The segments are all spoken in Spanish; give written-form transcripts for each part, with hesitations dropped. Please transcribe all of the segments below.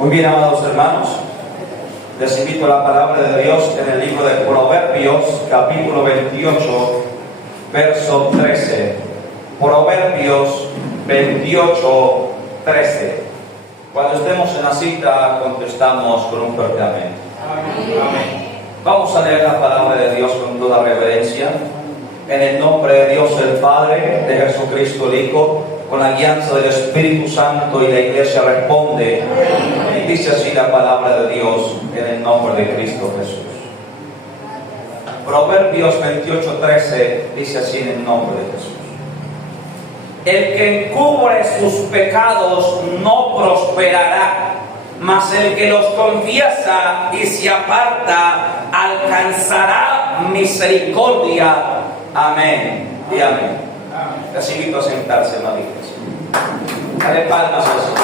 Muy bien, amados hermanos, les invito a la palabra de Dios en el libro de Proverbios, capítulo 28, verso 13. Proverbios 28, 13. Cuando estemos en la cita, contestamos con un fuerte amén. Amén. Vamos a leer la palabra de Dios con toda reverencia. En el nombre de Dios el Padre, de Jesucristo el Hijo, con la guianza del Espíritu Santo, y la iglesia responde. Y dice así la palabra de Dios en el nombre de Cristo Jesús. Proverbios 28:13 dice así en el nombre de Jesús. El que encubre sus pecados no prosperará, mas el que los confiesa y se aparta alcanzará misericordia. Amén y amén. Les invito a sentarse, hermanos. Dale palmas al Señor.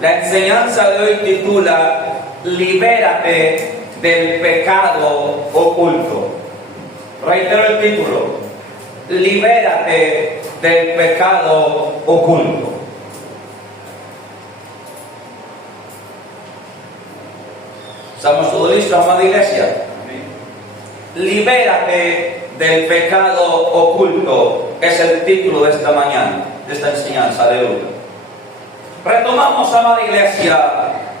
La enseñanza de hoy titula Libérate del pecado oculto. Reitero el título: Libérate del pecado oculto. ¿Estamos todos listos, amada iglesia? Libérate del pecado oculto es el título de esta mañana, de esta enseñanza. Aleluya. Retomamos, amada iglesia,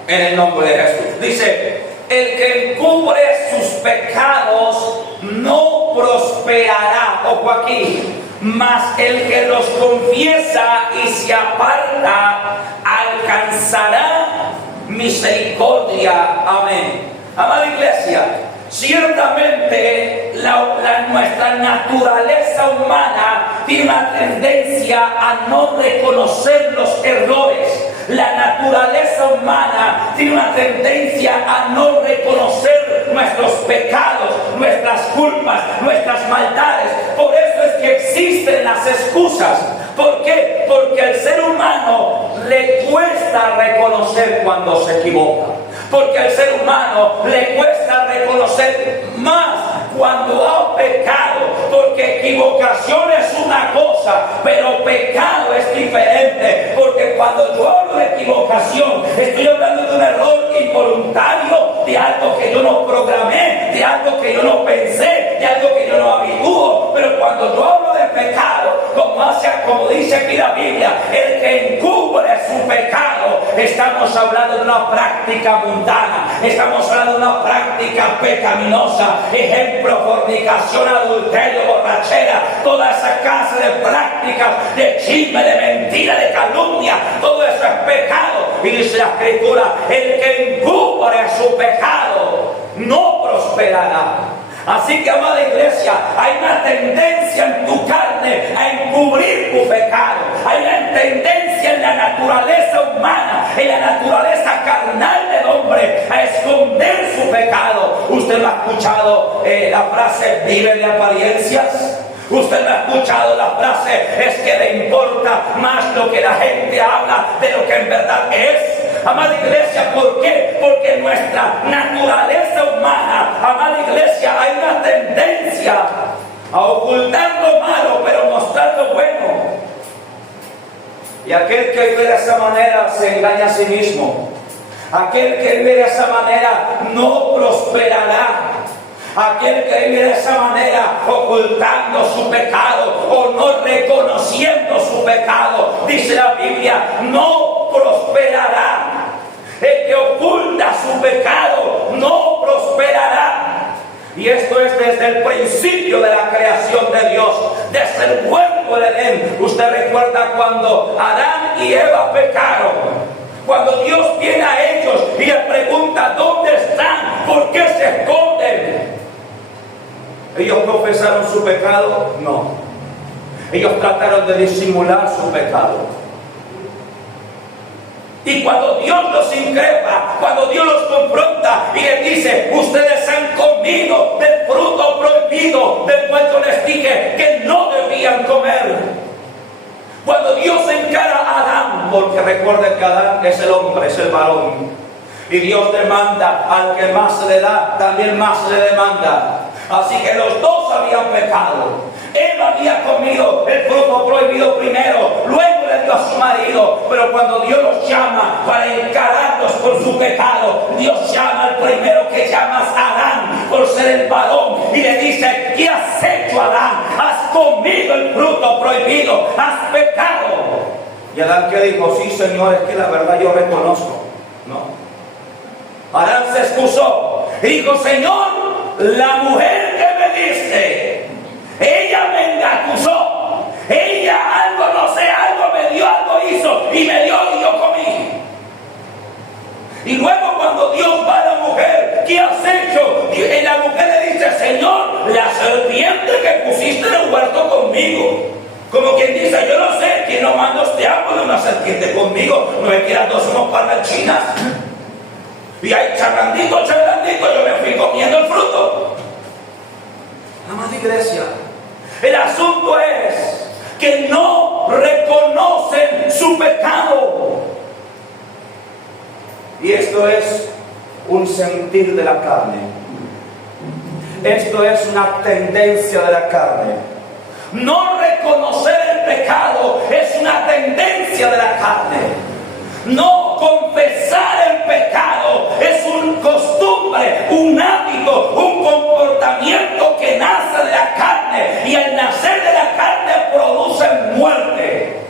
en el nombre de Jesús. Dice: el que encubre sus pecados no prosperará. Ojo aquí. Mas el que los confiesa y se aparta alcanzará misericordia. Amén. Amada iglesia, ciertamente nuestra naturaleza humana tiene una tendencia a no reconocer los errores. La naturaleza humana tiene una tendencia a no reconocer nuestros pecados, nuestras culpas, nuestras maldades. Por eso es que existen las excusas. ¿Por qué? Porque al ser humano le cuesta reconocer cuando se equivoca. Porque al ser humano le cuesta reconocer más cuando ha pecado. Porque equivocación es una cosa, pero pecado es diferente. Porque cuando yo hablo de equivocación, estoy hablando de un error involuntario, de algo que yo no programé, de algo que yo no pensé, de algo que yo no habitúo. Pero cuando yo hablo de pecado, como dice aquí la Biblia, el que encubre su pecado, estamos hablando de una práctica mundana, estamos hablando de una práctica pecaminosa. Ejemplo: fornicación, adulterio, borrachera, toda esa clase de prácticas de chisme, de mentira, de calumnia, todo eso es pecado. Y dice la Escritura: el que encubre su pecado no prosperará. Así que, amada iglesia, hay una tendencia en tu carne a encubrir tu pecado. Hay una tendencia en la naturaleza humana, en la naturaleza carnal del hombre, a esconder su pecado. Usted no ha escuchado la frase vive de apariencias. Usted no ha escuchado la frase es que le importa más lo que la gente habla de lo que en verdad es. Amada iglesia, ¿por qué? Porque en nuestra naturaleza humana, amada iglesia, hay una tendencia a ocultar lo malo, pero mostrar lo bueno. Y aquel que vive de esa manera se engaña a sí mismo. Aquel que vive de esa manera no prosperará. Aquel que vive de esa manera, ocultando su pecado o no reconociendo su pecado, dice la Biblia, no prosperará. El que oculta su pecado no prosperará. Y esto es desde el principio de la creación de Dios, desde el huerto de Edén. Usted recuerda cuando Adán y Eva pecaron, cuando Dios viene a ellos y les pregunta: ¿dónde están? ¿Por qué se esconden? ¿Ellos confesaron su pecado? No. Ellos trataron de disimular su pecado. Y cuando Dios los increpa, cuando Dios los confronta y les dice: ustedes han comido del fruto prohibido, del cual yo les dije que no debían comer. Cuando Dios encara a Adán, porque recuerden que Adán es el hombre, es el varón, y Dios demanda al que más se le da, también más se le demanda. Así que los dos habían pecado. Él había comido el fruto fruto prohibido primero, luego le dio a su marido, pero cuando Dios los llama para encararlos por su pecado, Dios llama al primero que llamas Adán por ser el varón y le dice: ¿qué has hecho, Adán? Has comido el fruto prohibido, has pecado. Y Adán, ¿qué dijo? Sí, Señor, es que la verdad yo reconozco. No. Adán se excusó y dijo: Señor, la mujer que me diste, ella me acusó, ella algo, no sé, algo me dio, algo hizo y me dio y yo comí. Y luego cuando Dios va a la mujer: ¿qué has hecho? Y la mujer le dice: Señor, la serpiente que pusiste en el huerto conmigo. Como quien dice: yo no sé quién no manda este árbol de una serpiente conmigo, no es que las dos somos parlanchinas. Y ahí charlandito, yo me fui comiendo el fruto. Amada iglesia, el asunto es que no reconocen su pecado. Y esto es un sentir de la carne. Esto es una tendencia de la carne. No reconocer el pecado es una tendencia de la carne. No confesar el pecado es una costumbre, un hábito, un comportamiento que nace de la carne, y al nacer de la carne produce muerte.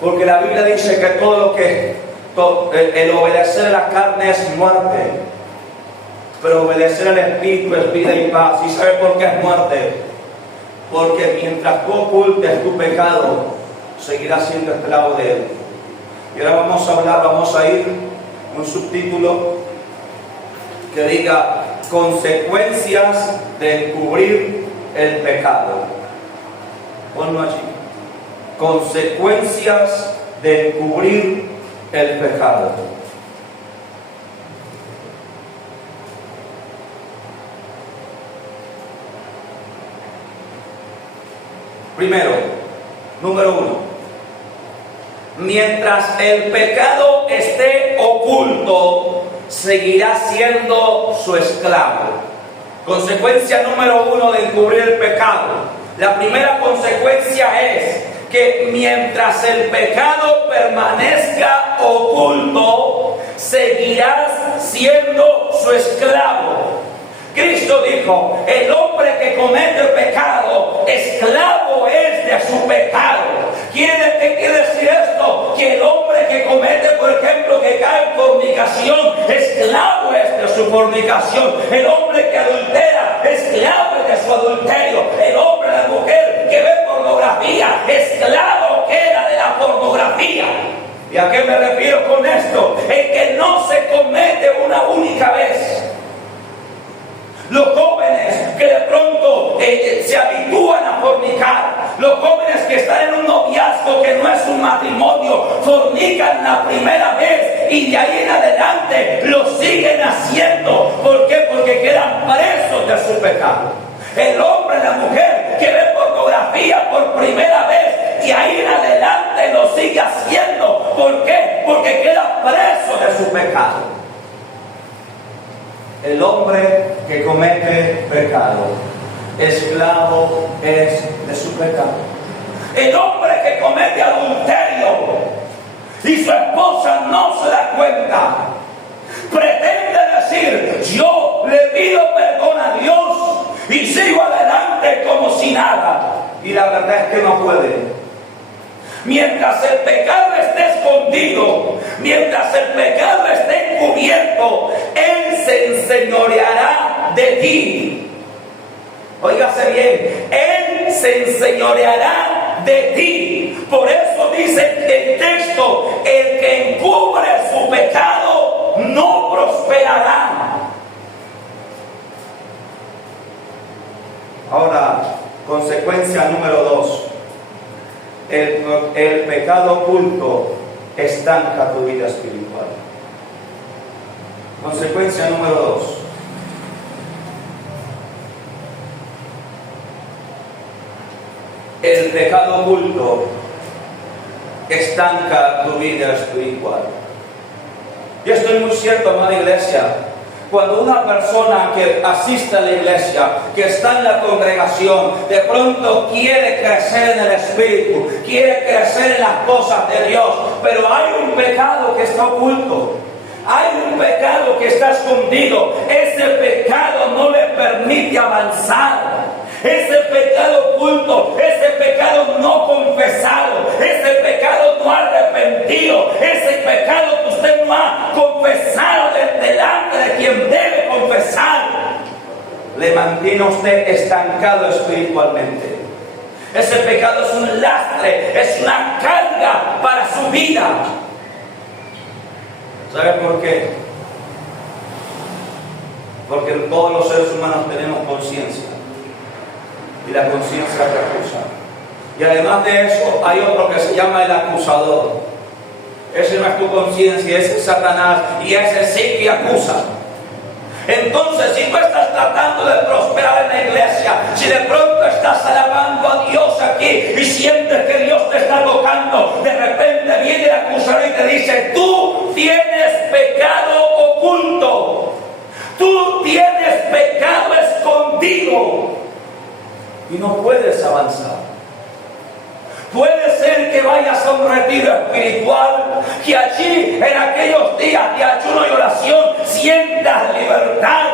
Porque la Biblia dice que el obedecer a la carne es muerte, pero obedecer al Espíritu es vida y paz. ¿Y sabe por qué es muerte? Porque mientras tú ocultes tu pecado, seguirás siendo esclavo de él. Y ahora vamos a ir un subtítulo que diga: consecuencias de encubrir el pecado. Ponlo allí. Consecuencias de encubrir el pecado. Primero, número 1. Mientras el pecado esté oculto, seguirá siendo su esclavo. Consecuencia número 1 de encubrir el pecado. La primera consecuencia es que mientras el pecado permanezca oculto, seguirás siendo su esclavo. Cristo dijo: el hombre que comete pecado, esclavo es de su pecado. ¿Qué quiere decir esto? Que el hombre que comete, por ejemplo, que cae en fornicación, esclavo es de su fornicación. El hombre que adultera, esclavo es de su adulterio. El hombre, la mujer que ve pornografía, esclavo queda de la pornografía. ¿Y a qué me refiero con esto? En que no se comete una única vez. Los jóvenes que de pronto se habitúan a fornicar, los jóvenes que están en un noviazgo que no es un matrimonio, fornican la primera vez y de ahí en adelante lo siguen haciendo. ¿Por qué? Porque quedan presos de su pecado. El hombre, la mujer que ve pornografía por primera vez y ahí en adelante lo sigue haciendo. ¿Por qué? Porque queda preso de su pecado. El hombre que comete pecado, esclavo es de su pecado. El hombre que comete adulterio y su esposa no se da cuenta, pretende decir: yo le pido perdón a Dios y sigo adelante como si nada. Y la verdad es que no puede. Mientras el pecado esté escondido, mientras el pecado esté encubierto, Él se enseñoreará de ti. Óigase bien, Él se enseñoreará de ti. Por eso dice el texto: el que encubre su pecado no prosperará. Ahora, consecuencia número 2. El pecado oculto estanca tu vida espiritual. Consecuencia número 2. El pecado oculto estanca tu vida espiritual. Y esto es muy cierto, amada iglesia. Cuando una persona que asiste a la iglesia, que está en la congregación, de pronto quiere crecer en el Espíritu, quiere crecer en las cosas de Dios, pero hay un pecado que está oculto, hay un pecado que está escondido, ese pecado no le permite avanzar. Ese pecado oculto, ese pecado no confesado, ese pecado no arrepentido, ese pecado que usted no ha confesado delante de quien debe confesar, le mantiene a usted estancado espiritualmente. Ese pecado es un lastre, es una carga para su vida. ¿Sabe por qué? Porque todos los seres humanos tenemos conciencia. Y la conciencia te acusa. Y además de eso, hay otro que se llama el acusador. Ese no es tu conciencia, ese es Satanás. Y ese sí que acusa. Entonces, si tú estás tratando de prosperar en la iglesia, si de pronto estás alabando a Dios aquí y sientes que Dios te está tocando, de repente viene el acusador y te dice: tú tienes pecado oculto. Tú tienes pecado escondido. Y no puedes avanzar. Puede ser que vayas a un retiro espiritual, que allí en aquellos días de ayuno y oración sientas libertad,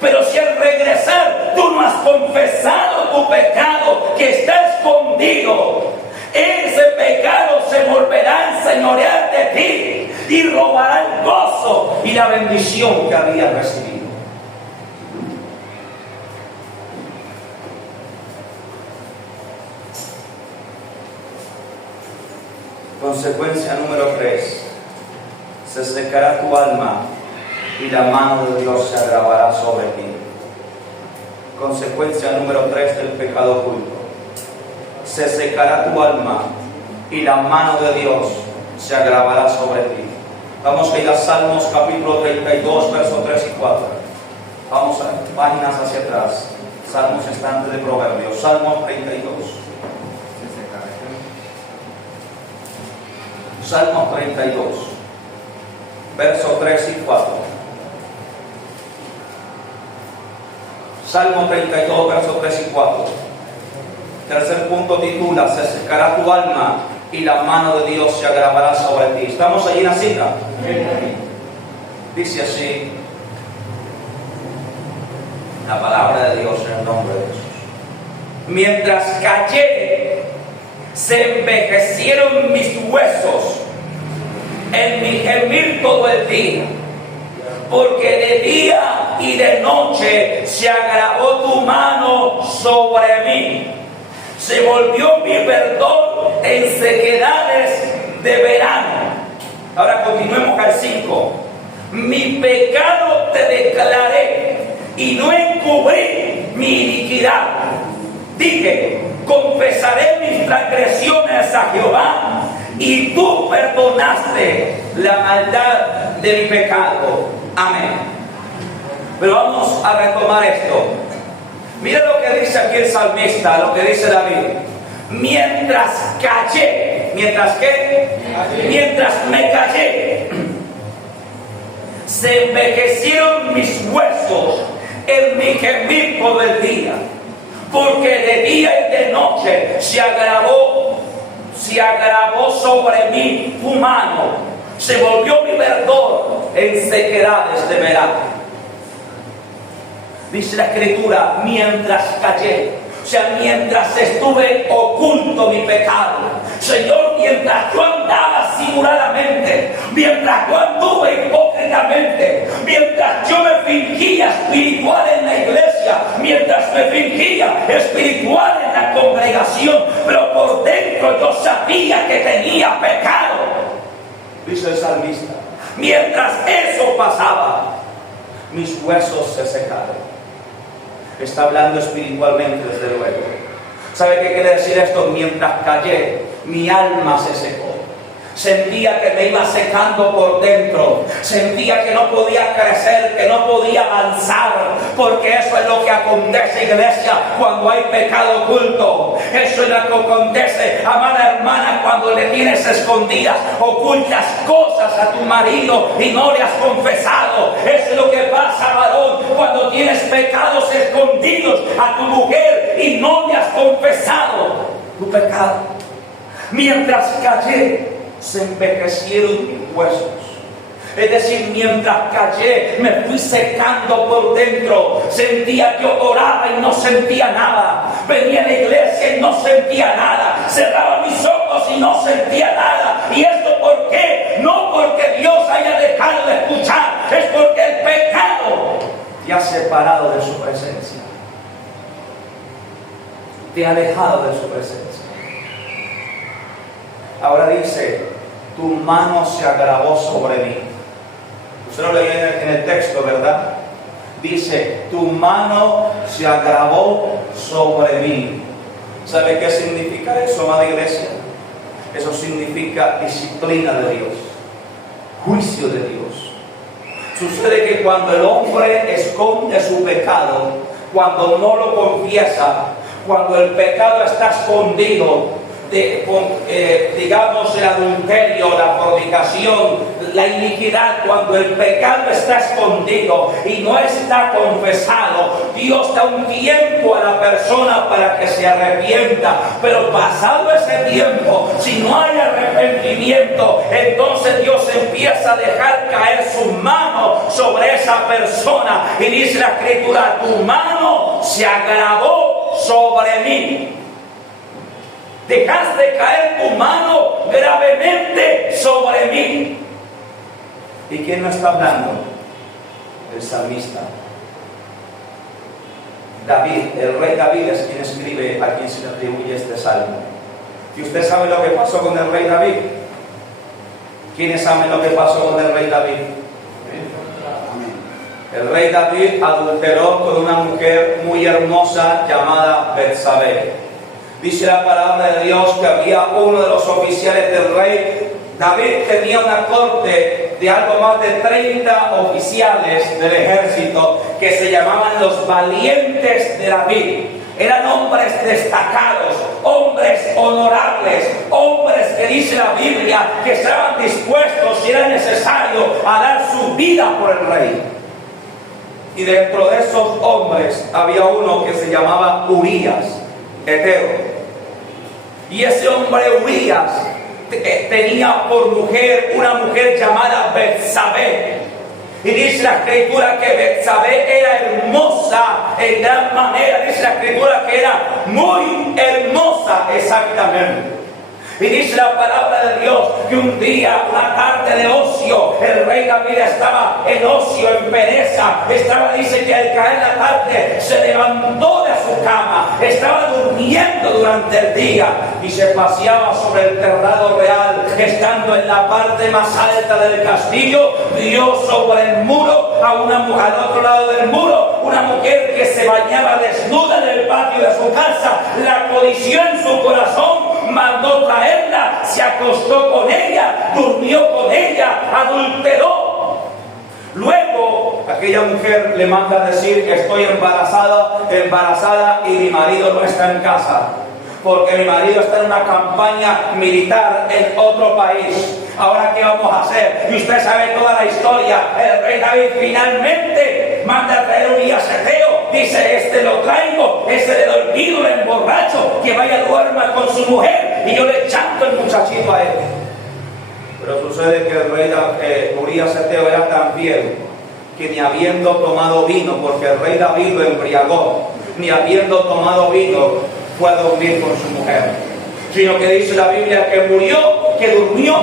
pero si al regresar tú no has confesado tu pecado que está escondido, ese pecado se volverá a enseñorear de ti y robará el gozo y la bendición que habías recibido. Consecuencia número 3. Se secará tu alma y la mano de Dios se agravará sobre ti. Consecuencia número 3 del pecado oculto. Se secará tu alma y la mano de Dios se agravará sobre ti. Vamos a ir a Salmos capítulo 32, versos 3 y 4. Vamos a páginas hacia atrás. Salmos está antes de Proverbios. Salmos 32. Salmos 32, versos 3 y 4. Salmo 32, versos 3 y 4. Tercer punto titula: se secará tu alma y la mano de Dios se agravará sobre ti. ¿Estamos allí en la cita? Dice así la palabra de Dios en el nombre de Jesús. Mientras callé, se envejecieron mis huesos en mi gemir todo el día, porque de día y de noche se agravó tu mano sobre mí. Se volvió mi verdor en sequedades de verano. Ahora continuemos al 5. Mi pecado te declaré y no encubrí mi iniquidad. Dije: confesaré mis transgresiones a Jehová, y tú perdonaste la maldad de mi pecado. Amén. Pero vamos a retomar esto. Mira lo que dice aquí el salmista, lo que dice David. Mientras callé, ¿mientras qué? Mientras me callé, se envejecieron mis huesos en mi gemir todo el día, porque de día y de noche se agravó sobre mí tu mano, se volvió mi verdor en sequedades de verano. Dice la Escritura: mientras callé, o sea, mientras estuve oculto mi pecado. Señor, mientras yo andaba simuladamente, mientras yo anduve hipócritamente, mientras yo me fingía espiritual en la iglesia, mientras me fingía espiritual en la congregación, pero por dentro yo sabía que tenía pecado. Dice el salmista: mientras eso pasaba, mis huesos se secaron. Está hablando espiritualmente, desde luego. ¿Sabe qué quiere decir esto? Mientras callé, mi alma se secó. Sentía que me iba secando por dentro. Sentía que no podía crecer, que no podía avanzar. Porque eso es lo que acontece, iglesia, cuando hay pecado oculto. Eso es lo que acontece, amada hermana, cuando le tienes escondidas, ocultas cosas a tu marido y no le has confesado. Eso es lo que pasa, varón, cuando tienes pecados escondidos a tu mujer y no le has confesado tu pecado. Mientras callé, se envejecieron mis huesos. Es decir, mientras callé, me fui secando por dentro. Sentía que oraba y no sentía nada. Venía a la iglesia y no sentía nada. Cerraba mis ojos y no sentía nada. ¿Y esto por qué? No porque Dios haya dejado de escuchar, es porque el pecado te ha separado de su presencia. Te ha alejado de su presencia. Ahora dice, tu mano se agravó sobre mí. Usted lo leía en el texto, ¿verdad? Dice, tu mano se agravó sobre mí. ¿Sabe qué significa eso, amada iglesia? Eso significa disciplina de Dios, juicio de Dios. Sucede que cuando el hombre esconde su pecado, cuando no lo confiesa, cuando el pecado está escondido, digamos el adulterio, la fornicación, la iniquidad, cuando el pecado está escondido y no está confesado, Dios da un tiempo a la persona para que se arrepienta, pero pasado ese tiempo, si no hay arrepentimiento, entonces Dios empieza a dejar caer su mano sobre esa persona y dice la Escritura, tu mano se agravó sobre mí. Dejaste caer tu mano gravemente sobre mí. ¿Y quién no está hablando? El salmista. David, el rey David es quien escribe, a quien se le atribuye este salmo. ¿Y usted sabe lo que pasó con el rey David? ¿Quiénes saben lo que pasó con el rey David? El rey David adulteró con una mujer muy hermosa llamada Betsabé. Dice la palabra de Dios que había uno de los oficiales del rey. David tenía una corte de algo más de 30 oficiales del ejército que se llamaban los valientes de David. Eran hombres destacados, hombres honorables, hombres que dice la Biblia que estaban dispuestos, si era necesario, a dar su vida por el rey. Y dentro de esos hombres había uno que se llamaba Urías, heteo. Y ese hombre Urías tenía por mujer una mujer llamada Betsabé. Y dice la Escritura que Betsabé era hermosa en gran manera. Dice la Escritura que era muy hermosa exactamente. Y dice la palabra de Dios que un día, una tarde de ocio, el rey David estaba en ocio, en pereza. Dice que al caer la tarde se levantó de su cama, estaba durmiendo durante el día y se paseaba sobre el terrado real. Estando en la parte más alta del castillo, vio sobre el muro a una mujer, al otro lado del muro, una mujer que se bañaba desnuda en el patio de su casa. La codició en su corazón, mandó traerla, se acostó con ella, durmió con ella, adulteró. Luego aquella mujer le manda a decir que estoy embarazada y mi marido no está en casa, porque mi marido está en una campaña militar en otro país. Ahora, ¿qué vamos a hacer? Y usted sabe toda la historia. El rey David finalmente manda a traer un Urías-eteo. Dice, este lo traigo, este le doy vino, le emborracho, que vaya duerma con su mujer y yo le chanto el muchachito a él. Pero sucede que el rey Urías-eteo era tan fiel que ni habiendo tomado vino, porque el rey David lo embriagó, ni habiendo tomado vino, fue a dormir con su mujer, sino que dice la Biblia que durmió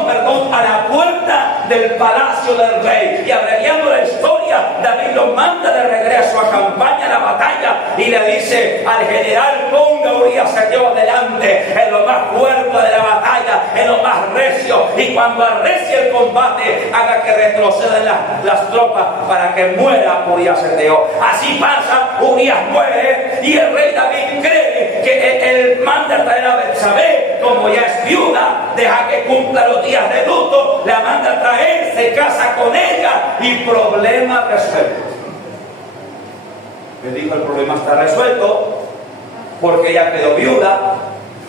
a la puerta del palacio del rey. Y abreviando la historia, David lo manda de regreso a campaña, a la batalla, y le dice al general, ponga a Urías-eteo adelante, en lo más fuerte de la batalla, en lo más recio, y cuando arrecie el combate, haga que retrocedan las tropas para que muera Urías-eteo. Así pasa, Urías muere, y el rey David cree que él manda a traer a Betsabé, como ya es viuda, deja que cumpla los días de luto, la manda a traer, se casa con ella y problema resuelto. Le dijo, el problema está resuelto porque ella quedó viuda,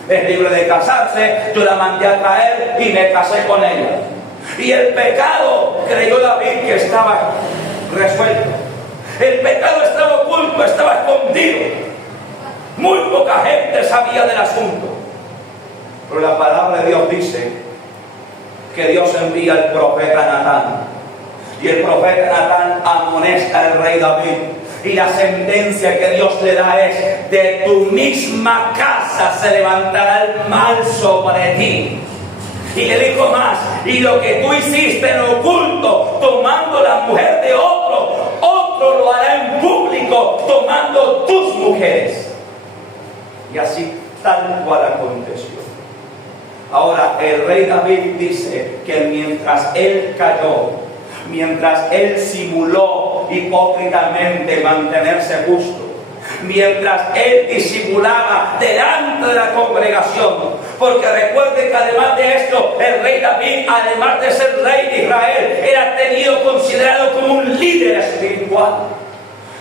es libre de casarse, yo la mandé a traer y me casé con ella. Y el pecado, creyó David que estaba resuelto. El pecado estaba oculto, estaba escondido. Muy poca gente sabía del asunto. Pero la palabra de Dios dice que Dios envía al profeta Natán. Y el profeta Natán amonesta al rey David. Y la sentencia que Dios le da es: de tu misma casa se levantará el mal sobre ti. Y le dijo más: y lo que tú hiciste en oculto, tomando la mujer de otro, otro lo hará en público, tomando tus mujeres. Y así tal cual aconteció. Ahora el rey David dice que mientras él cayó, mientras él simuló hipócritamente mantenerse justo, mientras él disimulaba delante de la congregación, porque recuerde que además de esto, el rey David, además de ser rey de Israel, era tenido considerado como un líder espiritual.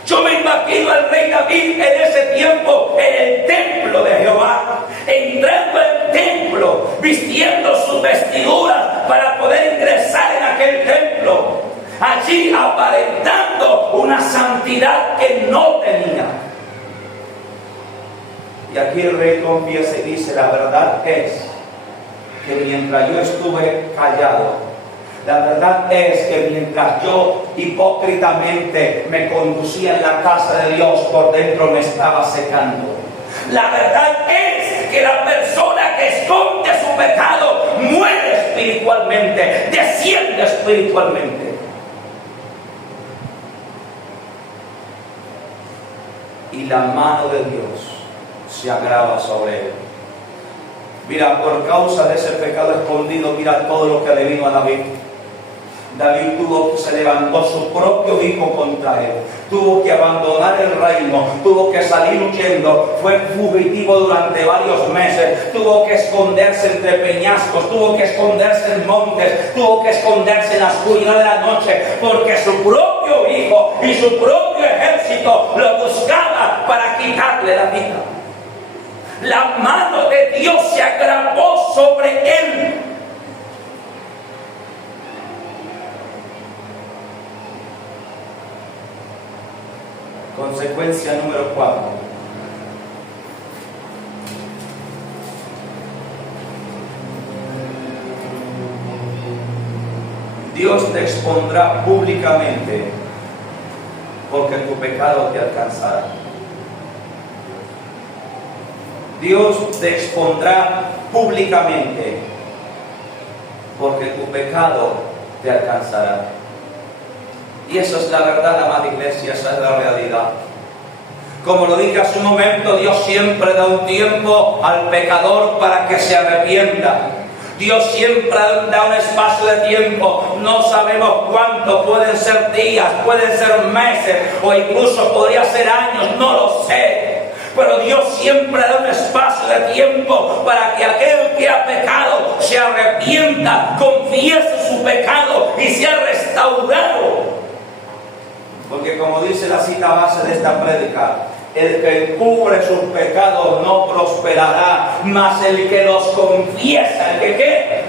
Yo me imagino al rey David en ese tiempo en el templo de Jehová, entrando al templo, vistiendo sus vestiduras para poder ingresar en aquel templo, allí aparentando una santidad que no tenía. Y aquí el rey confiesa y dice: la verdad es que mientras yo estuve callado, la verdad es que mientras yo hipócritamente me conducía en la casa de Dios, por dentro me estaba secando. La verdad es que la persona que esconde su pecado muere espiritualmente, desciende espiritualmente. Y la mano de Dios se agrava sobre él. Mira, por causa de ese pecado escondido, mira todo lo que le vino a David. David se levantó su propio hijo contra él, tuvo que abandonar el reino, tuvo que salir huyendo, fue fugitivo durante varios meses, tuvo que esconderse entre peñascos, tuvo que esconderse en montes, tuvo que esconderse en la oscuridad de la noche, porque su propio hijo y su propio ejército lo buscaba para quitarle la vida. La mano de Dios se agravó sobre él. Consecuencia número 4. Dios te expondrá públicamente porque tu pecado te alcanzará. Dios te expondrá públicamente porque tu pecado te alcanzará. Y eso es la verdad, amada iglesia, esa es la realidad. Como lo dije hace un momento, Dios siempre da un tiempo al pecador para que se arrepienta. Dios siempre da un espacio de tiempo, no sabemos cuánto, pueden ser días, pueden ser meses o incluso podría ser años, no lo sé. Pero Dios siempre da un espacio de tiempo para que aquel que ha pecado se arrepienta, confiese su pecado y sea restaurado. Porque como dice la cita base de esta prédica, el que cubre sus pecados no prosperará, mas el que los confiesa, ¿el que qué?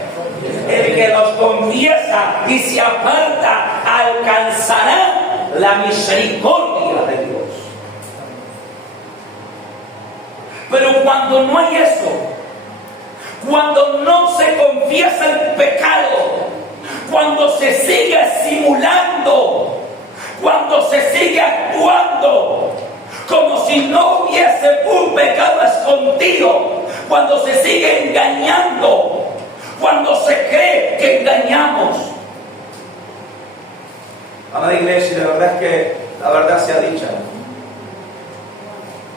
El que los confiesa y se aparta alcanzará la misericordia de Dios. Pero cuando no hay eso, cuando no se confiesa el pecado, cuando se sigue simulando, cuando se sigue actuando como si no hubiese un pecado escondido, cuando se sigue engañando, cuando se cree que engañamos. Amada iglesia, la verdad es que la verdad sea dicha.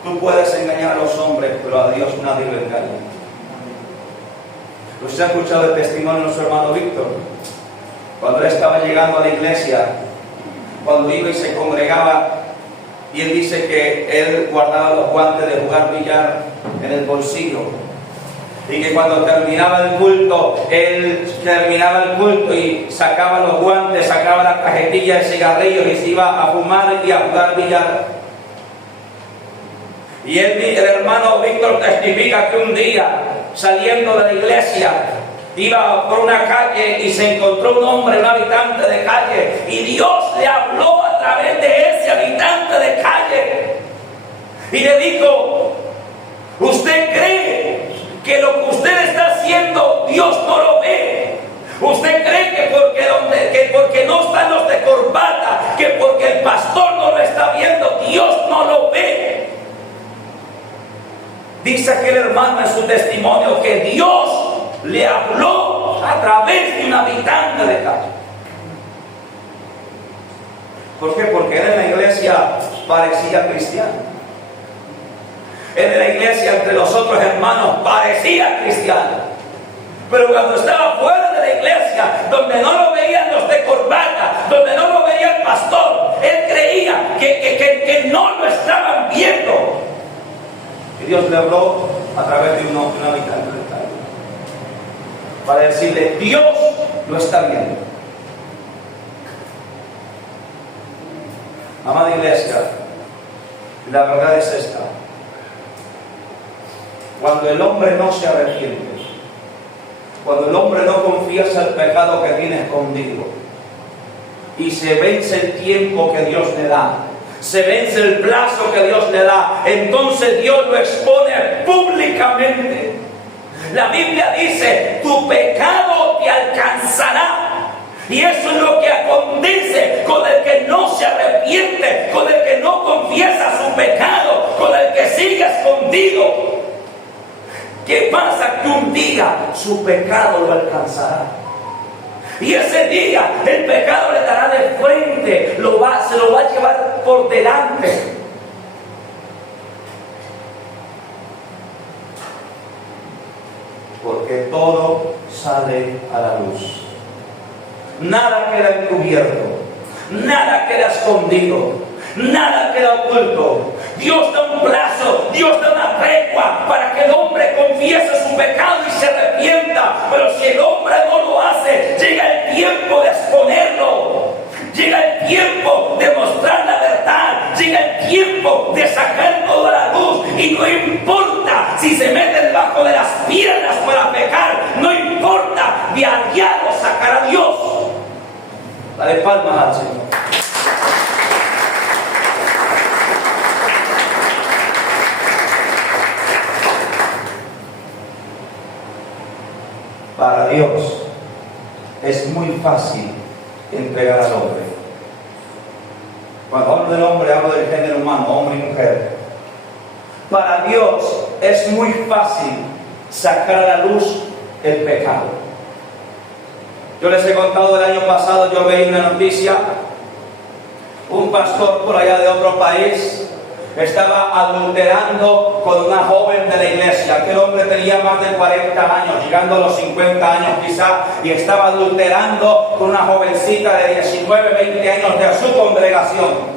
Tú puedes engañar a los hombres, pero a Dios nadie lo engaña. Usted ha escuchado el testimonio de nuestro hermano Víctor, cuando él estaba llegando a la iglesia, cuando iba y se congregaba, y él dice que él guardaba los guantes de jugar billar en el bolsillo, y que cuando terminaba el culto, él terminaba el culto y sacaba los guantes, sacaba la cajetilla de cigarrillos y se iba a fumar y a jugar billar. Y el hermano Víctor testifica que un día, saliendo de la iglesia, iba por una calle y se encontró un hombre, un habitante de calle, y Dios le habló a través de ese habitante de calle y le dijo: ¿usted cree que lo que usted está haciendo Dios no lo ve? ¿Usted cree que porque no están los de corbata, que porque el pastor no lo está viendo, Dios no lo ve? Dice aquel hermano en su testimonio que Dios le habló a través de un habitante de calle. ¿Por qué? Porque él en la iglesia parecía cristiano. Él en la iglesia entre los otros hermanos parecía cristiano. Pero cuando estaba fuera de la iglesia, donde no lo veían los de corbata, donde no lo veía el pastor, él creía que no lo estaban viendo. Y Dios le habló a través de un habitante de calle para decirle: Dios lo está viendo. Amada iglesia, la verdad es esta: cuando el hombre no se arrepiente, cuando el hombre no confiesa el pecado que tiene escondido y se vence el tiempo que Dios le da, se vence el plazo que Dios le da, entonces Dios lo expone públicamente. La Biblia dice: tu pecado te alcanzará. Y eso es lo que acontece con el que no se arrepiente, con el que no confiesa su pecado, con el que sigue escondido. ¿Qué pasa? Que un día su pecado lo alcanzará. Y ese día el pecado le dará de frente, se lo va a llevar por delante. Porque todo sale a la luz. Nada queda encubierto, nada queda escondido, nada queda oculto. Dios da un plazo, Dios da una tregua para que el hombre confiese su pecado y se arrepienta. Pero si el hombre no lo hace, llega el tiempo de exponerlo, llega el tiempo de mostrar la verdad, llega el tiempo de sacar toda la luz. Y no importa si se mete debajo de las piedras para pecar, no importa, de allá lo sacará Dios. Dale palmas al Señor. Para Dios es muy fácil entregar al hombre. Cuando hablo del hombre, hablo del género humano, hombre y mujer. Para Dios es muy fácil sacar a la luz el pecado. Yo les he contado del año pasado, yo veía una noticia, un pastor por allá de otro país estaba adulterando con una joven de la iglesia. Aquel hombre tenía más de 40 años, llegando a los 50 años quizá, y estaba adulterando con una jovencita de 19, 20 años de su congregación.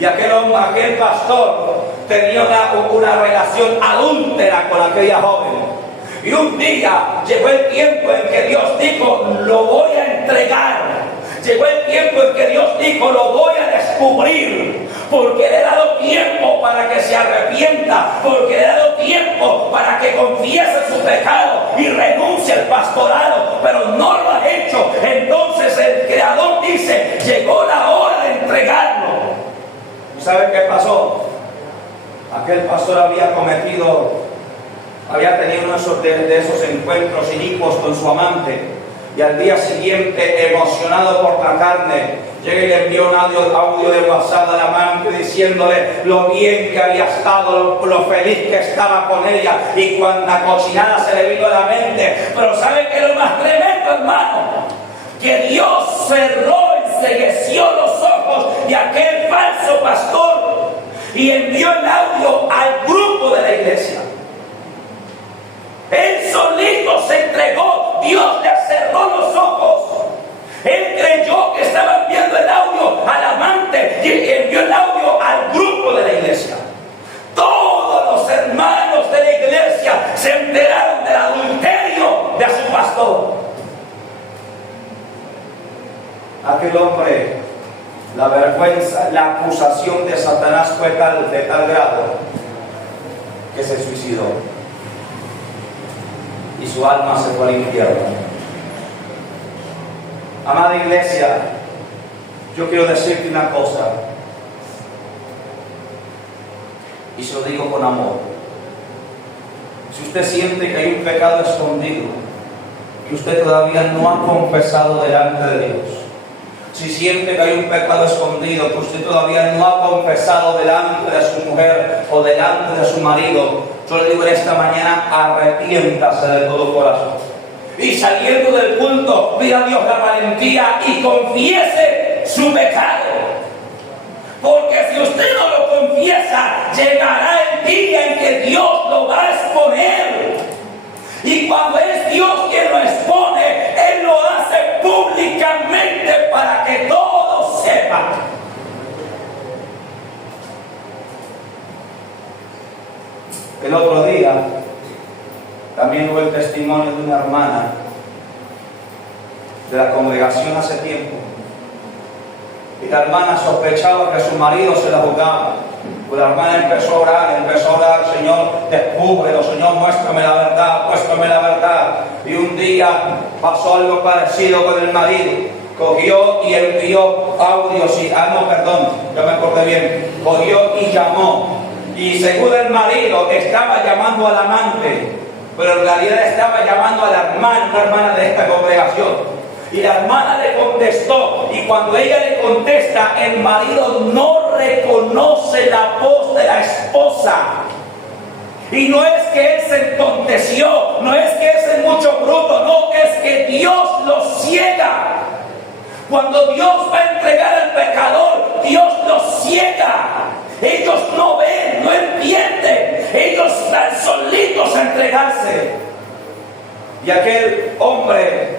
Y aquel pastor tenía una relación adúltera con aquella joven. Y un día llegó el tiempo en que Dios dijo: lo voy a entregar. Llegó el tiempo en que Dios dijo: lo voy a descubrir, porque le he dado tiempo para que se arrepienta, porque le he dado tiempo para que confiese su pecado y renuncie al pastorado, pero no lo ha hecho. Entonces el Creador dice: llegó la hora de entregarlo. ¿Y sabe qué pasó? Aquel pastor había tenido uno de esos encuentros inicuos con su amante, y al día siguiente, emocionado por la carne, llega y le envió un audio de WhatsApp al amante diciéndole lo bien que había estado, lo feliz que estaba con ella, y cuánta cochinada se le vino a la mente. Pero ¿sabe qué es lo más tremendo, hermano? Que Dios cerró y encegueció los ojos de aquel falso pastor y envió el audio al grupo de la iglesia. Él solito se entregó, Dios le cerró los ojos. Él creyó que estaban viendo el audio al amante y envió el audio al grupo de la iglesia. Todos los hermanos de la iglesia se enteraron del adulterio de su pastor. Aquel hombre, la vergüenza, la acusación de Satanás fue de tal grado que se suicidó y su alma se fue al infierno. Amada iglesia, yo quiero decirte una cosa, y se lo digo con amor. Si usted siente que hay un pecado escondido y usted todavía no ha confesado delante de Dios, si siente que hay un pecado escondido que usted todavía no ha confesado delante de su mujer o delante de su marido, yo le digo en esta mañana, arrepiéntase de todo corazón. Y saliendo del culto, pida a Dios la valentía y confiese su pecado. Porque si usted no lo confiesa, llegará el día en que Dios lo va a exponer. Y cuando es Dios quien lo expone, Él lo hace públicamente para que todos sepan. El otro día también hubo el testimonio de una hermana de la congregación hace tiempo. Y la hermana sospechaba que su marido se la juzgaba. Pues la hermana empezó a orar, Señor, descúbrelo, Señor, muéstrame la verdad. Y un día pasó algo parecido con el marido. Cogió y envió audios cogió y llamó. Y según el marido estaba llamando al amante, pero en realidad estaba llamando a la hermana, una hermana de esta congregación. Y la hermana le contestó, y cuando ella le contesta, el marido no reconoce la voz de la esposa. Y no es que él se entonteció, no es que es mucho bruto, no, es que Dios lo ciega. Cuando Dios va a entregar al pecador, Dios lo ciega. Ellos no ven, no entienden, ellos están solitos a entregarse. Y aquel hombre,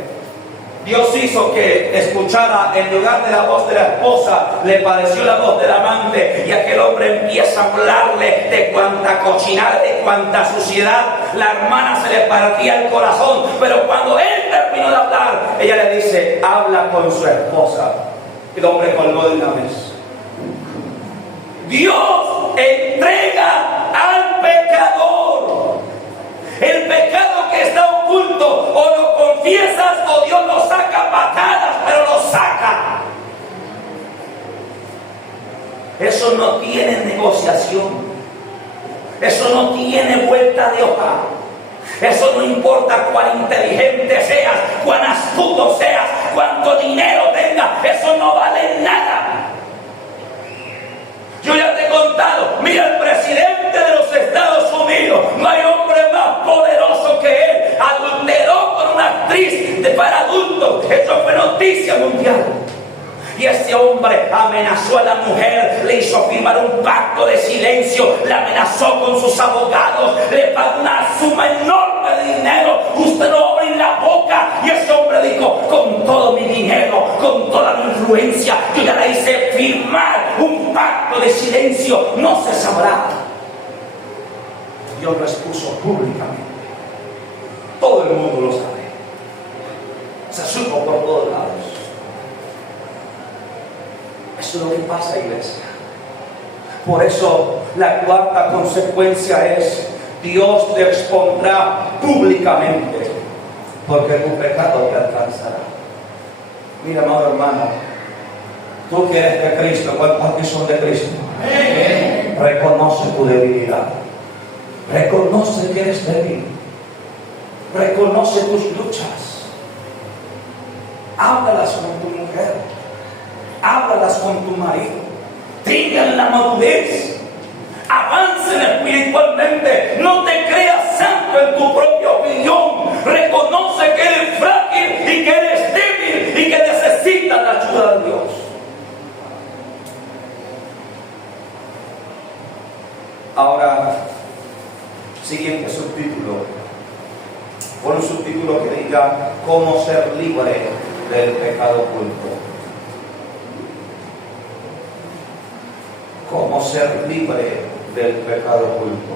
Dios hizo que escuchara en lugar de la voz de la esposa, le pareció la voz del amante, y aquel hombre empieza a hablarle de cuanta cochinada, de cuanta suciedad. La hermana se le partía el corazón, pero cuando él terminó de hablar, ella le dice, habla con su esposa. El hombre colgó de una vez. Dios entrega al pecador. El pecado que está oculto, o lo confiesas o Dios lo saca a patadas, pero lo saca. Eso no tiene negociación. Eso no tiene vuelta de hoja. Eso no importa cuán inteligente seas, cuán astuto seas, cuánto dinero tengas, eso no vale nada. Yo ya te he contado, mira, el presidente de los Estados Unidos, no hay hombre más poderoso que él, adulteró con una actriz para adultos, esto fue noticia mundial. Y este hombre amenazó a la mujer, le hizo firmar un pacto de silencio, la amenazó con sus abogados, le pagó una suma enorme de dinero. Usted no abre la boca. Y ese hombre dijo, con todo mi dinero, con toda mi influencia, yo ya le hice firmar un pacto de silencio, no se sabrá. Dios lo expuso públicamente. Todo el mundo lo sabe. Se supo por todos lados. Eso es lo que pasa, iglesia. Por eso la cuarta consecuencia es, Dios te expondrá públicamente, porque tu pecado te alcanzará. Mira, amado hermano, tú que eres de Cristo, ¿cuántos aquí son de Cristo? Amén. Reconoce tu debilidad. Reconoce que eres débil. Reconoce tus luchas. Háblalas con tu mujer. Háblalas con tu marido. Tengan la madurez. Avancen espiritualmente. No te creas santo en tu propia opinión. Reconoce que eres frágil y que eres débil y que necesitas la ayuda de Dios. Ahora, siguiente subtítulo. Pon un subtítulo que diga cómo ser libre del pecado oculto. Cómo ser libre del pecado oculto.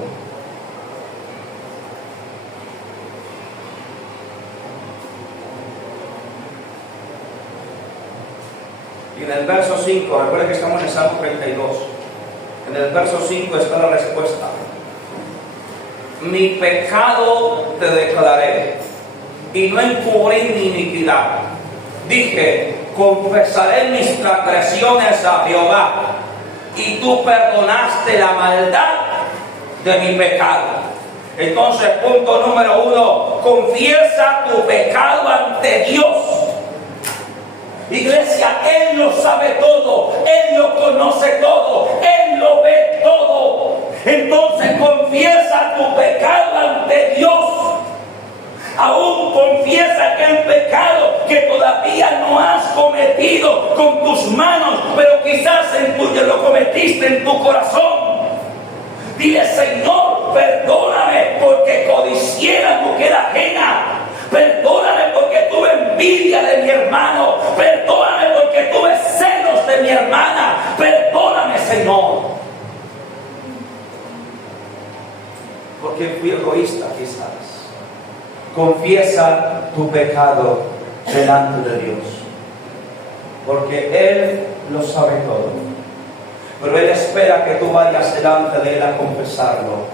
Y en el verso 5, recuerden que estamos en el Salmo 32. En el verso 5 está la respuesta. mi pecado te declaré, y no encubrí mi iniquidad. Dije, confesaré mis transgresiones a Jehová, y tú perdonaste la maldad de mi pecado. Entonces, punto número 1, confiesa tu pecado ante Dios. Iglesia, Él lo sabe todo, Él lo conoce todo, Él lo ve todo. Entonces confiesa tu pecado ante Dios. Aún confiesa aquel pecado que todavía no has cometido con tus manos, pero quizás lo cometiste en tu corazón. Dile, Señor, perdóname porque codicié la mujer ajena. Perdóname porque tuve envidia de mi hermano. Perdóname porque tuve celos de mi hermana. Perdóname, Señor. Porque fui egoísta quizás. Confiesa tu pecado delante de Dios. Porque Él lo sabe todo. Pero Él espera que tú vayas delante de Él a confesarlo.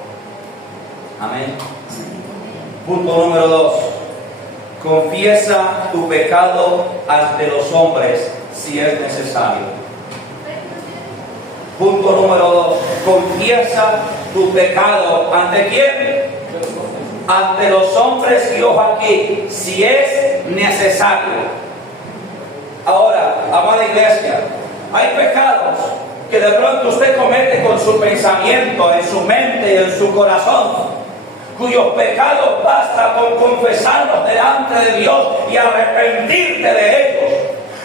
Amén. Punto número 2. Confiesa tu pecado ante los hombres si es necesario. Punto número 2. Confiesa tu pecado ¿ante quién? Ante los hombres, y ojo aquí, si es necesario. Ahora, amada iglesia, hay pecados que de pronto usted comete con su pensamiento, en su mente y en su corazón, cuyos pecados basta con confesarlos delante de Dios y arrepentirte de ellos.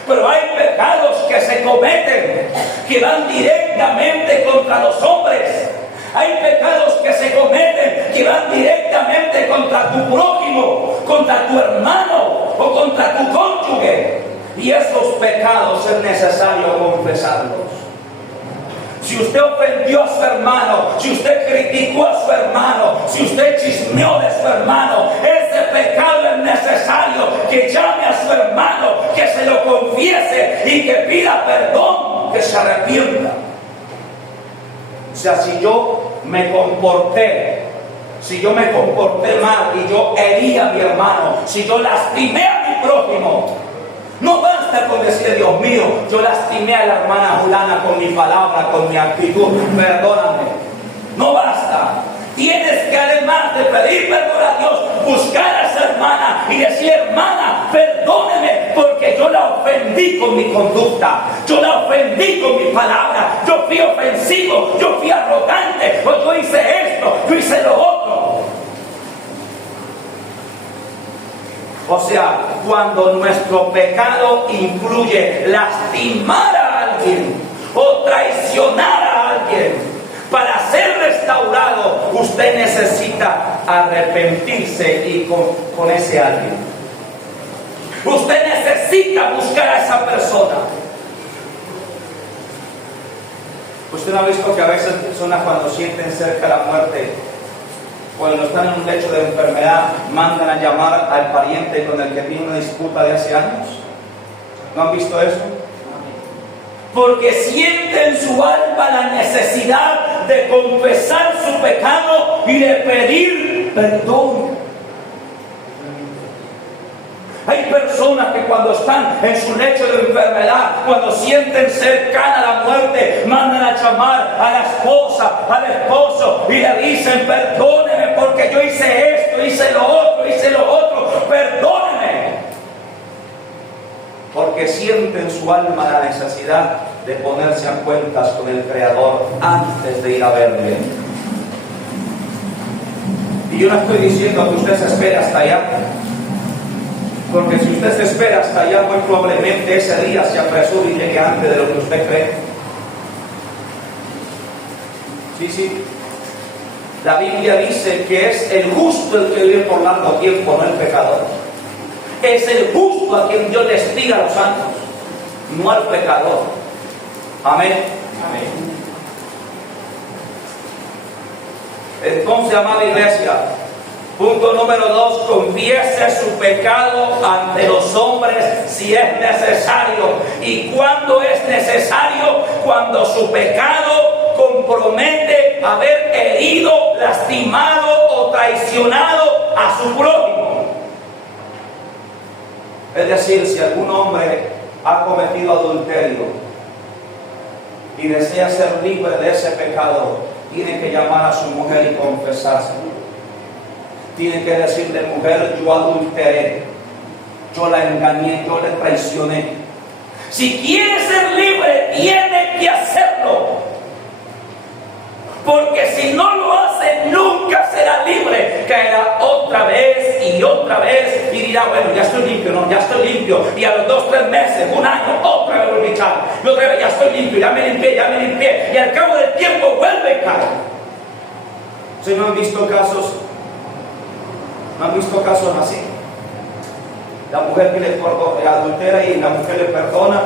Pero hay pecados que se cometen que van directamente contra los hombres. Hay pecados que se cometen que van directamente contra tu prójimo, contra tu hermano o contra tu cónyuge. Y esos pecados es necesario confesarlos. Si usted ofendió a su hermano, si usted criticó a su hermano, si usted chismeó de su hermano, ese pecado es necesario que llame a su hermano, que se lo confiese y que pida perdón, que se arrepienta. O sea, si yo me comporté mal y yo herí a mi hermano, si yo lastimé a mi prójimo, no basta con decir, Dios mío, yo lastimé a la hermana Juliana con mi palabra, con mi actitud, perdóname. No basta. Tienes que, además de pedir perdón a Dios, buscar a esa hermana y decir, hermana, perdóneme porque yo la ofendí con mi conducta, yo la ofendí con mi palabra, yo fui ofensivo, yo fui arrogante, o yo hice esto, yo hice lo otro. O sea, cuando nuestro pecado incluye lastimar a alguien o traicionar a alguien, para ser restaurado, usted necesita arrepentirse y con ese alguien. Usted necesita buscar a esa persona. Usted no ha visto que a veces personas cuando sienten cerca la muerte, cuando están en un lecho de enfermedad, mandan a llamar al pariente con el que tiene una disputa de hace años. ¿No han visto eso? Porque siente en su alma la necesidad de confesar su pecado y de pedir perdón. Hay personas que cuando están en su lecho de enfermedad, cuando sienten cercana la muerte, mandan a llamar a la esposa, al esposo y le dicen, perdóneme porque yo hice esto, hice lo otro, perdóneme. Porque siente en su alma la necesidad de ponerse a cuentas con el Creador antes de ir a verle. Y yo no estoy diciendo que usted se espere hasta allá, porque si usted se espera hasta allá, muy probablemente ese día se apresure y llegue antes de lo que usted cree. Sí. La Biblia dice que es el justo el que vive por largo tiempo, no el pecador. Es el justo a quien Dios les tira a los santos, no al pecador. Amén. Entonces, amada iglesia, punto número 2, confiese su pecado ante los hombres si es necesario. ¿Y cuándo es necesario? Cuando su pecado compromete haber herido, lastimado o traicionado a su prójimo. Es decir, si algún hombre ha cometido adulterio y desea ser libre de ese pecado, tiene que llamar a su mujer y confesarse. Tiene que decirle: mujer, yo adulteré, yo la engañé, yo le traicioné. Si quiere ser libre, tiene que hacerlo. Porque si no lo hace, nunca será libre. Caerá otra vez y dirá: bueno, ya estoy limpio, no, ya estoy limpio. Y a los 2, 3 meses, un año, otra vez volví a caer. Y otra vez: ya estoy limpio, ya me limpié. Y al cabo del tiempo vuelve a caer. Si no han visto casos, así. La mujer que le adultera y la mujer le perdona,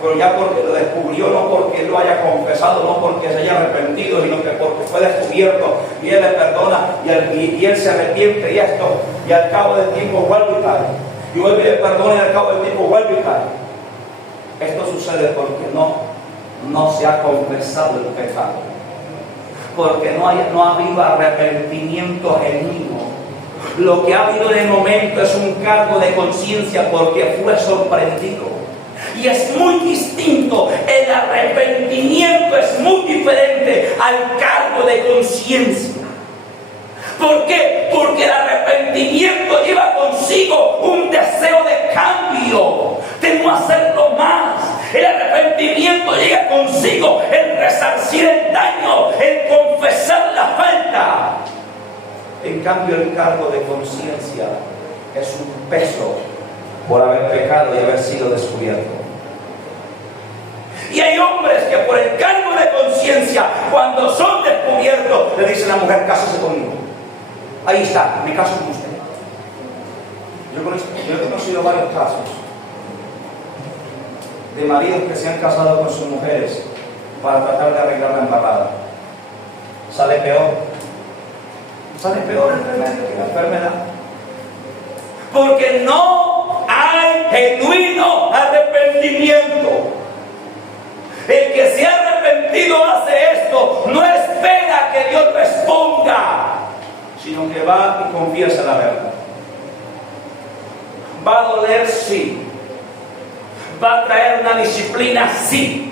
pero ya porque lo descubrió, no porque él lo haya confesado, no porque se haya arrepentido, sino que porque fue descubierto, y él le perdona y él se arrepiente y al cabo del tiempo vuelve y cae. Y vuelve y le perdona y al cabo del tiempo vuelve y cae. Esto sucede porque no se ha confesado el pecado, porque no ha habido arrepentimiento genuino. Lo que ha habido en el momento es un cargo de conciencia porque fue sorprendido. Y es muy distinto, el arrepentimiento es muy diferente al cargo de conciencia. ¿Por qué? Porque el arrepentimiento lleva consigo un deseo de cambio, de no hacerlo más. El arrepentimiento lleva consigo el resarcir el daño, el confesar la falta. En cambio, el cargo de conciencia es un peso por haber pecado y haber sido descubierto. Y hay hombres que por el cargo de conciencia, cuando son descubiertos, le dicen a la mujer: cásese conmigo. Ahí está, me caso con usted. Yo he conocido varios casos de maridos que se han casado con sus mujeres para tratar de arreglar la embarrada. Sale peor el remedio que la enfermedad. Porque no hay genuino arrepentimiento. El que se ha arrepentido hace esto, no espera que Dios responda, sino que va y confiesa la verdad. Va a doler, sí. Va a traer una disciplina, sí.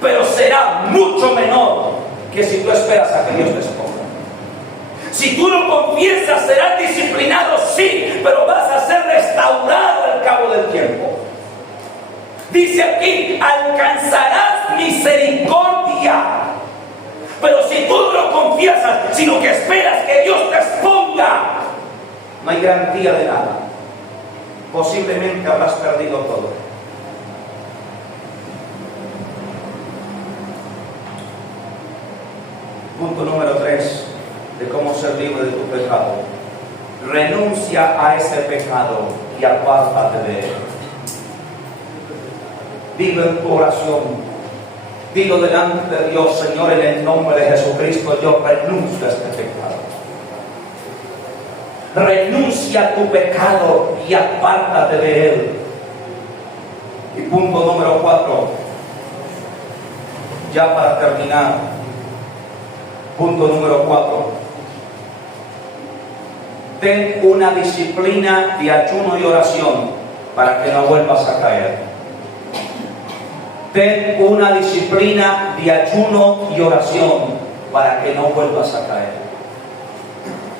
Pero será mucho menor que si tú esperas a que Dios responda. Si tú no confiesas, serás disciplinado, sí, pero vas a ser restaurado al cabo del tiempo. Dice aquí: alcanzarás misericordia. Pero si tú no lo confiesas, sino que esperas que Dios responda, no hay garantía de nada. Posiblemente habrás perdido todo. Punto número 3 de cómo ser libre de tu pecado. Renuncia a ese pecado y apártate de él. Dilo en tu oración, dilo delante de Dios: Señor, en el nombre de Jesucristo, yo renuncio a este pecado. Renuncia a tu pecado y apártate de él. Y punto número 4, ya para terminar. Punto número 4. Ten una disciplina de ayuno y oración para que no vuelvas a caer. Ten una disciplina de ayuno y oración para que no vuelvas a caer.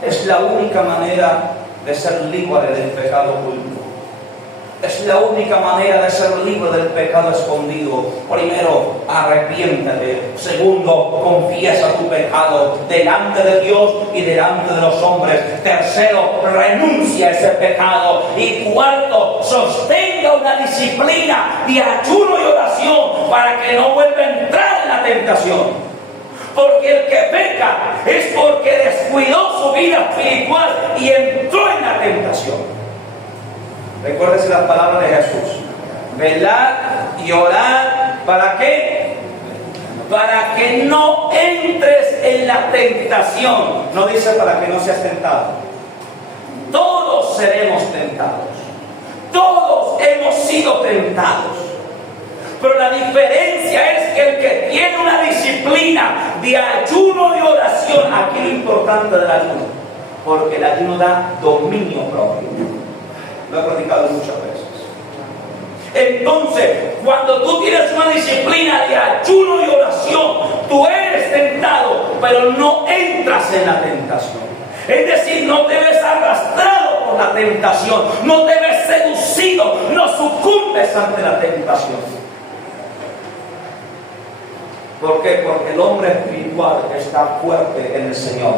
Es la única manera de ser libre del pecado oculto. Es la única manera de ser libre del pecado escondido. Primero, arrepiéntete. Segundo, confiesa tu pecado delante de Dios y delante de los hombres. Tercero, renuncia a ese pecado. Y cuarto, sostenga una disciplina de ayuno y oración para que no vuelva a entrar en la tentación. Porque el que peca es porque descuidó su vida espiritual y entró en la tentación. Recuérdese las palabras de Jesús: velad y orad. ¿Para qué? Para que no entres en la tentación. No dice para que no seas tentado. Todos seremos tentados. Todos hemos sido tentados. Pero la diferencia es que el que tiene una disciplina de ayuno y oración, aquí lo importante del ayuno, porque el ayuno da dominio propio. Lo he practicado muchas veces. Entonces, cuando tú tienes una disciplina de ayuno y oración, tú eres tentado, pero no entras en la tentación. Es decir, no te ves arrastrado por la tentación, no te ves seducido, no sucumbes ante la tentación. ¿Por qué? Porque el hombre espiritual está fuerte en el Señor.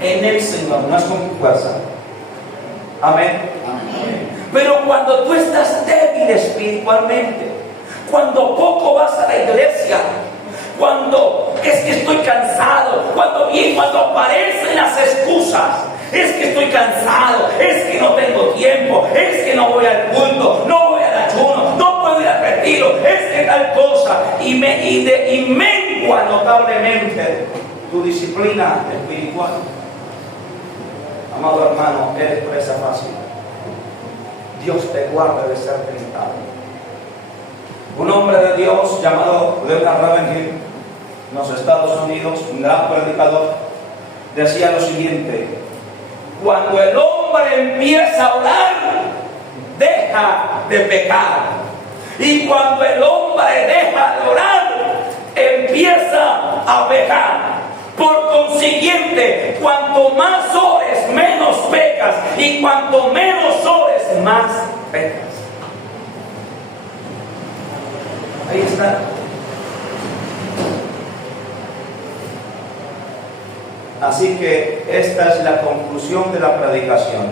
En el Señor, no es con tu fuerza. Amén. Amén. Pero cuando tú estás débil espiritualmente, cuando poco vas a la iglesia, cuando es que estoy cansado, cuando aparecen las excusas, es que estoy cansado, es que no tengo tiempo, es que no voy al culto, no voy al ayuno, no puedo ir al retiro, es que tal cosa, y mengua notablemente tu disciplina espiritual. Amado hermano, eres presa fácil. Dios te guarde de ser tentado. Un hombre de Dios llamado Leonard Ravenhill, en los Estados Unidos, un gran predicador, decía lo siguiente: cuando el hombre empieza a orar, deja de pecar, y cuando el hombre deja de orar, empieza a pecar. Por consiguiente, cuanto más ores, menos pecas, y cuanto menos ores, más pecas. Ahí está. Así que esta es la conclusión de la predicación.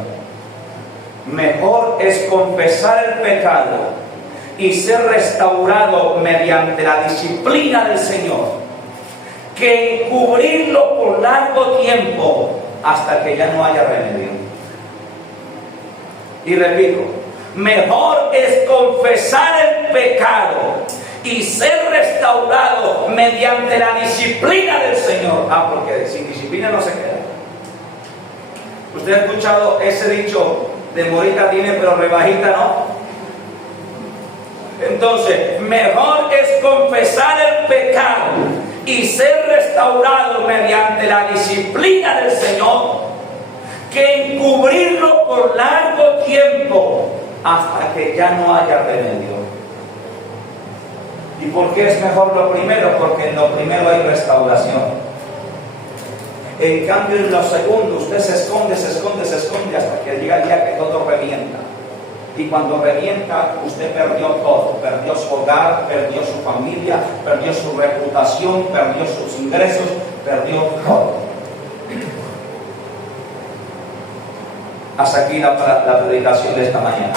Mejor es confesar el pecado y ser restaurado mediante la disciplina del Señor, que encubrirlo por largo tiempo hasta que ya no haya remedio. Y repito, mejor es confesar el pecado y ser restaurado mediante la disciplina del Señor. Porque sin disciplina no se queda. ¿Usted ha escuchado ese dicho de morita tiene pero rebajita no? Entonces, mejor es confesar el pecado y ser restaurado mediante la disciplina del Señor, que encubrirlo por largo tiempo hasta que ya no haya remedio. ¿Y por qué es mejor lo primero? Porque en lo primero hay restauración. En cambio, en lo segundo, usted se esconde hasta que llega el día que todo revienta. Y cuando revienta, usted perdió todo. Perdió su hogar, perdió su familia, perdió su reputación, perdió sus ingresos, perdió todo. Hasta aquí la predicación de esta mañana.